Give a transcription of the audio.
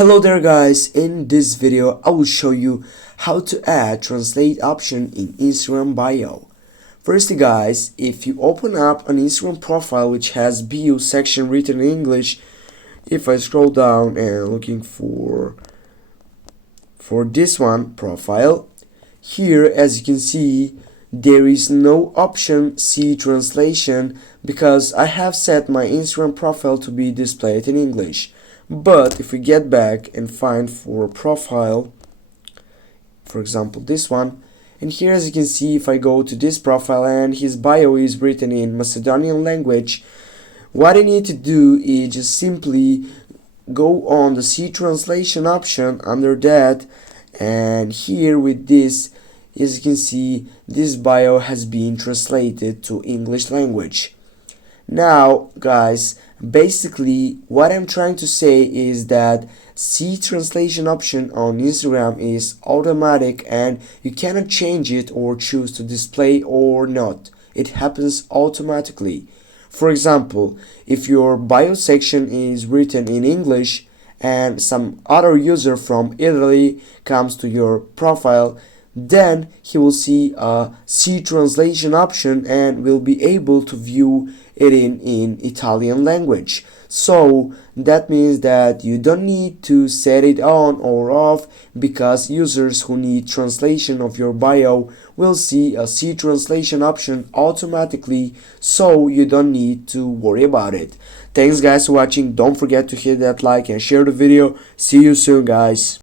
Hello there guys, in this video I will show you how to add translate option in Instagram bio. Firstly guys, if you open up an Instagram profile which has bio section written in English, if I scroll down and looking for this one profile, here as you can see there is no option see translation because I have set my Instagram profile to be displayed in English. But if we get back and find for a profile, for example this one, and here as you can see if I go to this profile and his bio is written in Macedonian language, what I need to do is just simply go on the see translation option under that, and here with this, as you can see, this bio has been translated to English language. Now guys, basically what I'm trying to say is that see translation option on Instagram is automatic and you cannot change it or choose to display or not. It happens automatically. For example, if your bio section is written in English and some other user from Italy comes to your profile, then he will see a see translation option and will be able to view it in Italian language. So that means that you don't need to set it on or off, because users who need translation of your bio will see a see translation option automatically, so you don't need to worry about it. Thanks guys for watching. Don't forget to hit that like and share the video. See you soon guys.